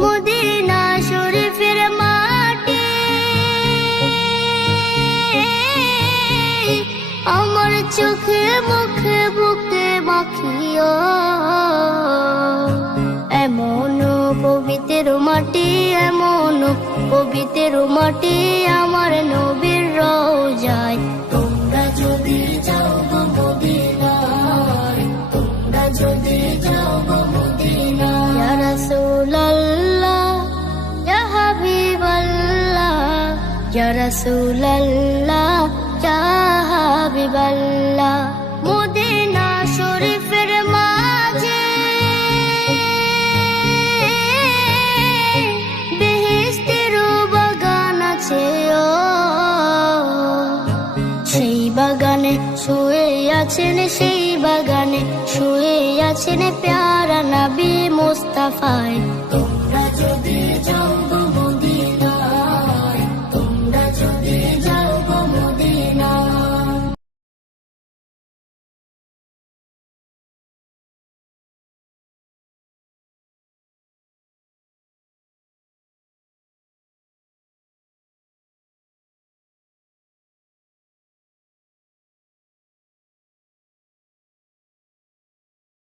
Medina শরীফের মাটি আমার চোখে মুখে বুকে মাখিও। এমন পবিত্র মাটি, এমন পবিত্র মাটি আমার নবীর রওজায়। তোমরা যদি যাও গো মদিনায়, তোমরা যদি যাও গো মদিনায়। ইয়া রাসূলুল্লাহ ইয়া হাবিবাল্লাহ, ইয়া রাসূলুল্লাহ ইয়া হাবিবাল্লাহ। মদিনা শরীফের মাঝে বেহেশতের বাগান আছে ও, সেই বাগানে শুয়ে আছেন, সেই বাগানে শুয়ে আছেন প্যারা নবী মুস্তাফায়।